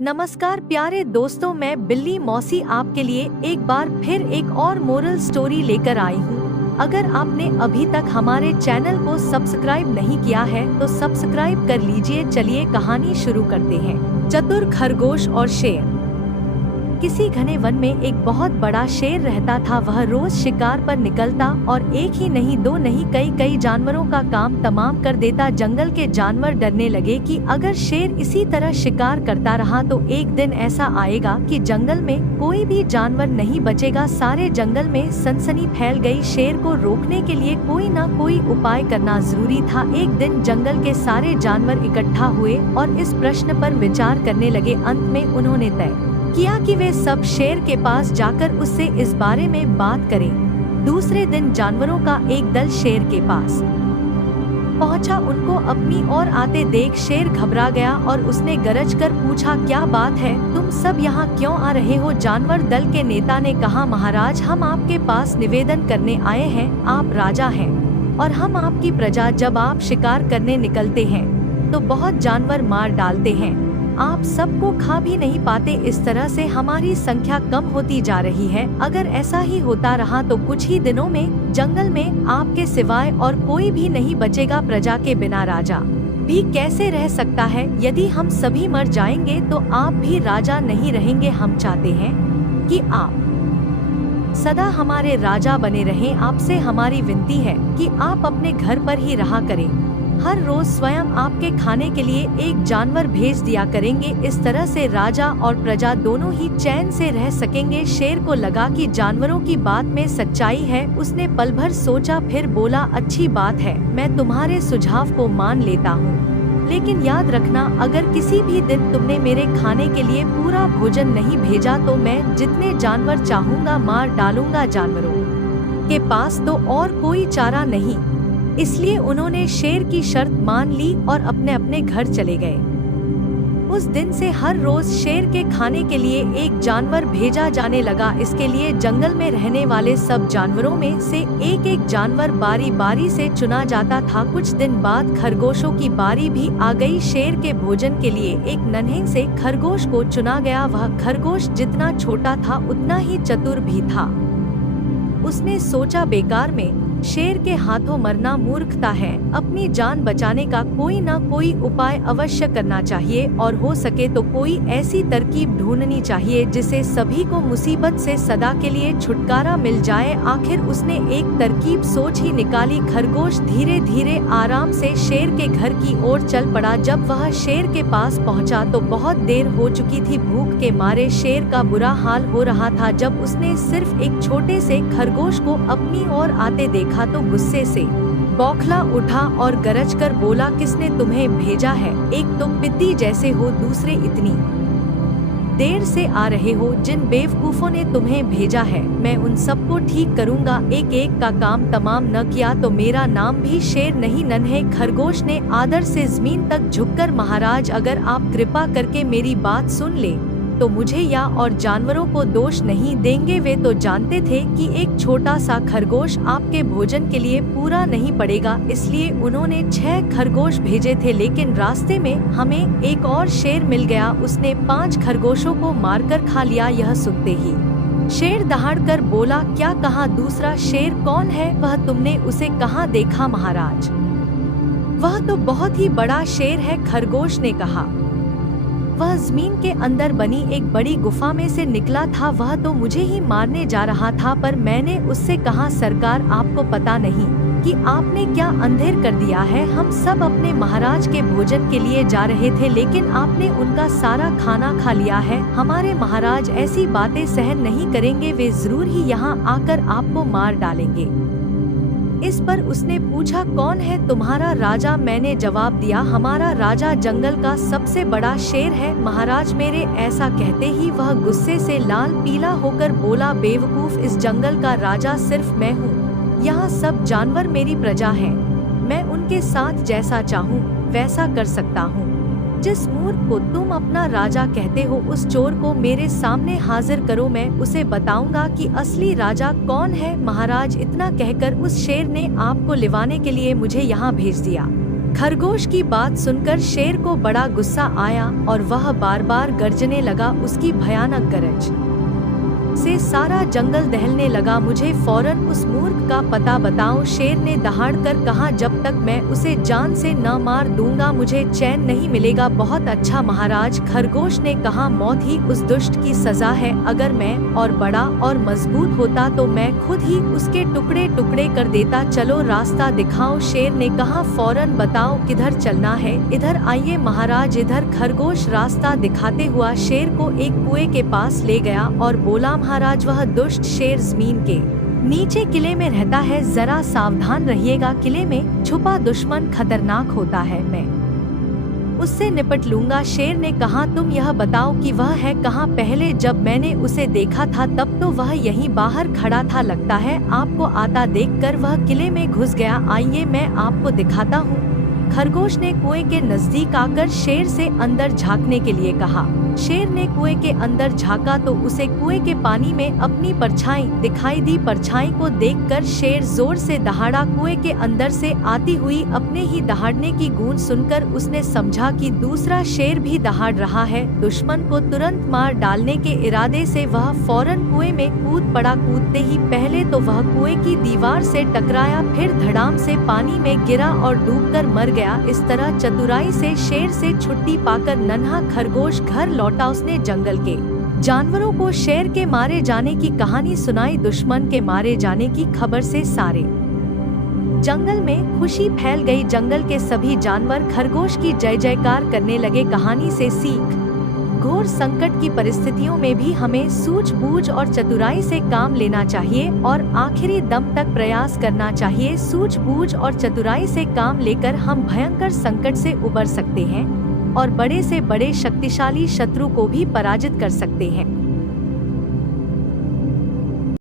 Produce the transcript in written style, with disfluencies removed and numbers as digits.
नमस्कार प्यारे दोस्तों, मैं बिल्ली मौसी आपके लिए एक बार फिर एक और मोरल स्टोरी लेकर आई हूँ। अगर आपने अभी तक हमारे चैनल को सब्सक्राइब नहीं किया है तो सब्सक्राइब कर लीजिए। चलिए कहानी शुरू करते हैं। चतुर खरगोश और शेर। किसी घने वन में एक बहुत बड़ा शेर रहता था। वह रोज शिकार पर निकलता और एक ही नहीं, दो नहीं, कई जानवरों का काम तमाम कर देता। जंगल के जानवर डरने लगे कि अगर शेर इसी तरह शिकार करता रहा तो एक दिन ऐसा आएगा कि जंगल में कोई भी जानवर नहीं बचेगा। सारे जंगल में सनसनी फैल गई। शेर को रोकने के लिए कोई न कोई उपाय करना जरूरी था। एक दिन जंगल के सारे जानवर इकट्ठा हुए और इस प्रश्न पर विचार करने लगे। अंत में उन्होंने तय किया कि वे सब शेर के पास जाकर उससे इस बारे में बात करें। दूसरे दिन जानवरों का एक दल शेर के पास पहुंचा। उनको अपनी ओर आते देख शेर घबरा गया और उसने गरज कर पूछा, क्या बात है, तुम सब यहाँ क्यों आ रहे हो? जानवर दल के नेता ने कहा, महाराज, हम आपके पास निवेदन करने आए हैं। आप राजा हैं और हम आपकी प्रजा। जब आप शिकार करने निकलते हैं तो बहुत जानवर मार डालते हैं। आप सबको खा भी नहीं पाते। इस तरह से हमारी संख्या कम होती जा रही है। अगर ऐसा ही होता रहा तो कुछ ही दिनों में जंगल में आपके सिवाय और कोई भी नहीं बचेगा। प्रजा के बिना राजा भी कैसे रह सकता है? यदि हम सभी मर जाएंगे तो आप भी राजा नहीं रहेंगे। हम चाहते हैं कि आप सदा हमारे राजा बने रहें। आपसे हमारी विनती है कि आप अपने घर पर ही रहा करें। हर रोज स्वयं आपके खाने के लिए एक जानवर भेज दिया करेंगे। इस तरह से राजा और प्रजा दोनों ही चैन से रह सकेंगे। शेर को लगा कि जानवरों की बात में सच्चाई है। उसने पल भर सोचा, फिर बोला, अच्छी बात है, मैं तुम्हारे सुझाव को मान लेता हूँ, लेकिन याद रखना, अगर किसी भी दिन तुमने मेरे खाने के लिए पूरा भोजन नहीं भेजा तो मैं जितने जानवर चाहूँगा मार डालूंगा। जानवरों के पास तो और कोई चारा नहीं, इसलिए उन्होंने शेर की शर्त मान ली और अपने अपने घर चले गए। उस दिन से हर रोज शेर के खाने के लिए एक जानवर भेजा जाने लगा। इसके लिए जंगल में रहने वाले सब जानवरों में से एक एक जानवर बारी बारी से चुना जाता था। कुछ दिन बाद खरगोशों की बारी भी आ गई। शेर के भोजन के लिए एक नन्हे से खरगोश को चुना गया। वह खरगोश जितना छोटा था उतना ही चतुर भी था। उसने सोचा, बेकार में शेर के हाथों मरना मूर्खता है। अपनी जान बचाने का कोई ना कोई उपाय अवश्य करना चाहिए और हो सके तो कोई ऐसी तरकीब ढूंढनी चाहिए जिससे सभी को मुसीबत से सदा के लिए छुटकारा मिल जाए। आखिर उसने एक तरकीब सोच ही निकाली। खरगोश धीरे धीरे आराम से शेर के घर की ओर चल पड़ा। जब वह शेर के पास पहुंचा तो बहुत देर हो चुकी थी। भूख के मारे शेर का बुरा हाल हो रहा था। जब उसने सिर्फ एक छोटे से खरगोश को अपनी ओर आते देखा तो गुस्से से बौखला उठा और गरज कर बोला, किसने तुम्हें भेजा है? एक तो पिद्दी जैसे हो, दूसरे इतनी देर से आ रहे हो। जिन बेवकूफों ने तुम्हें भेजा है मैं उन सबको ठीक करूंगा। एक एक का काम तमाम न किया तो मेरा नाम भी शेर नहीं। नन्हे खरगोश ने आदर से जमीन तक झुककर, महाराज, अगर आप कृपा करके मेरी बात सुन ले तो मुझे या और जानवरों को दोष नहीं देंगे। वे तो जानते थे कि एक छोटा सा खरगोश आपके भोजन के लिए पूरा नहीं पड़ेगा, इसलिए उन्होंने 6 खरगोश भेजे थे। लेकिन रास्ते में हमें एक और शेर मिल गया। उसने 5 खरगोशों को मारकर खा लिया। यह सुनते ही शेर दहाड़कर बोला, क्या कहा? दूसरा शेर कौन है? वह तुमने उसे कहाँ देखा? महाराज, वह तो बहुत ही बड़ा शेर है, खरगोश ने कहा। वह जमीन के अंदर बनी एक बड़ी गुफा में से निकला था। वह तो मुझे ही मारने जा रहा था, पर मैंने उससे कहा, सरकार, आपको पता नहीं कि आपने क्या अंधेर कर दिया है? हम सब अपने महाराज के भोजन के लिए जा रहे थे, लेकिन आपने उनका सारा खाना खा लिया है। हमारे महाराज ऐसी बातें सहन नहीं करेंगे। वे जरूर ही यहाँ आकर आपको मार डालेंगे। इस पर उसने पूछा, कौन है तुम्हारा राजा? मैंने जवाब दिया, हमारा राजा जंगल का सबसे बड़ा शेर है, महाराज मेरे। ऐसा कहते ही वह गुस्से से लाल पीला होकर बोला, बेवकूफ, इस जंगल का राजा सिर्फ मैं हूँ। यहाँ सब जानवर मेरी प्रजा हैं। मैं उनके साथ जैसा चाहूँ वैसा कर सकता हूँ। जिस मूर्ख को तुम अपना राजा कहते हो उस चोर को मेरे सामने हाजिर करो, मैं उसे बताऊंगा कि असली राजा कौन है। महाराज, इतना कहकर उस शेर ने आपको लिवाने के लिए मुझे यहाँ भेज दिया। खरगोश की बात सुनकर शेर को बड़ा गुस्सा आया और वह बार बार गर्जने लगा। उसकी भयानक गरज से सारा जंगल दहलने लगा। मुझे फौरन उस मूर्ख का पता बताओ, शेर ने दहाड़कर कहा। जब तक मैं उसे जान से न मार दूंगा मुझे चैन नहीं मिलेगा। बहुत अच्छा महाराज, खरगोश ने कहा, मौत ही उस दुष्ट की सजा है। अगर मैं और बड़ा और मजबूत होता तो मैं खुद ही उसके टुकड़े टुकड़े कर देता। चलो रास्ता दिखाओ, शेर ने कहा। फौरन बताओ किधर चलना है। इधर आइए महाराज, इधर। खरगोश रास्ता दिखाते हुआ शेर को एक कुएं के पास ले गया और बोला, महाराज वह दुष्ट शेर जमीन के नीचे किले में रहता है, जरा सावधान रहिएगा। किले में छुपा दुश्मन खतरनाक होता है, मैं उससे निपट लूंगा। शेर ने कहा, तुम यह बताओ कि वह है कहाँ। पहले जब मैंने उसे देखा था तब तो वह यहीं बाहर खड़ा था, लगता है आपको आता देखकर वह किले में घुस गया। आइए मैं आपको दिखाता हूँ। खरगोश ने कुएं के नजदीक आकर शेर से अंदर झांकने के लिए कहा। शेर ने कुएं के अंदर झांका तो उसे कुएं के पानी में अपनी परछाई दिखाई दी। परछाई को देखकर शेर जोर से दहाड़ा। कुएं के अंदर से आती हुई अपने ही दहाड़ने की गूंज सुनकर उसने समझा कि दूसरा शेर भी दहाड़ रहा है। दुश्मन को तुरंत मार डालने के इरादे से वह फौरन कुएं में कूद पड़ा। कूदते ही पहले तो वह कुएं की दीवार से टकराया, फिर धड़ाम से पानी में गिरा और डूबकर मर गया। इस तरह चतुराई से शेर से छुट्टी पाकर नन्हा खरगोश घर लौटा। उसने जंगल के जानवरों को शेर के मारे जाने की कहानी सुनाई। दुश्मन के मारे जाने की खबर से सारे जंगल में खुशी फैल गई। जंगल के सभी जानवर खरगोश की जय जयकार करने लगे। कहानी से सीख, घोर संकट की परिस्थितियों में भी हमें सूझबूझ और चतुराई से काम लेना चाहिए और आखिरी दम तक प्रयास करना चाहिए। सूझबूझ और चतुराई से काम लेकर हम भयंकर संकट से उबर सकते हैं और बड़े से बड़े शक्तिशाली शत्रु को भी पराजित कर सकते हैं।